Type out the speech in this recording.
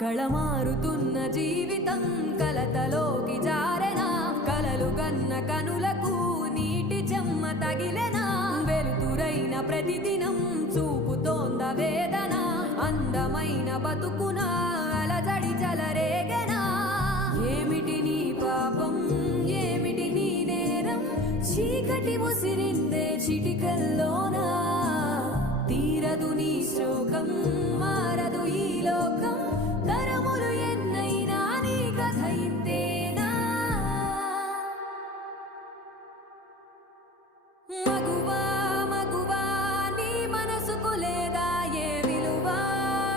కళమారుతున్న జీవితం కలతలోకి జారెనా కలలు గన్న కనులకు నీటి చెమ్మ తగిలెనా వెలుతురైన ప్రతిదినం చూపుతోంద వేదన అందమైన బతుకున అలజడి చలరేగెనా ఏమిటి నీ పాపం ఏమిటి నీ నేరం చీకటి ముసిరిందే చిటికల్లోనా తీరదు నీ శోకం మార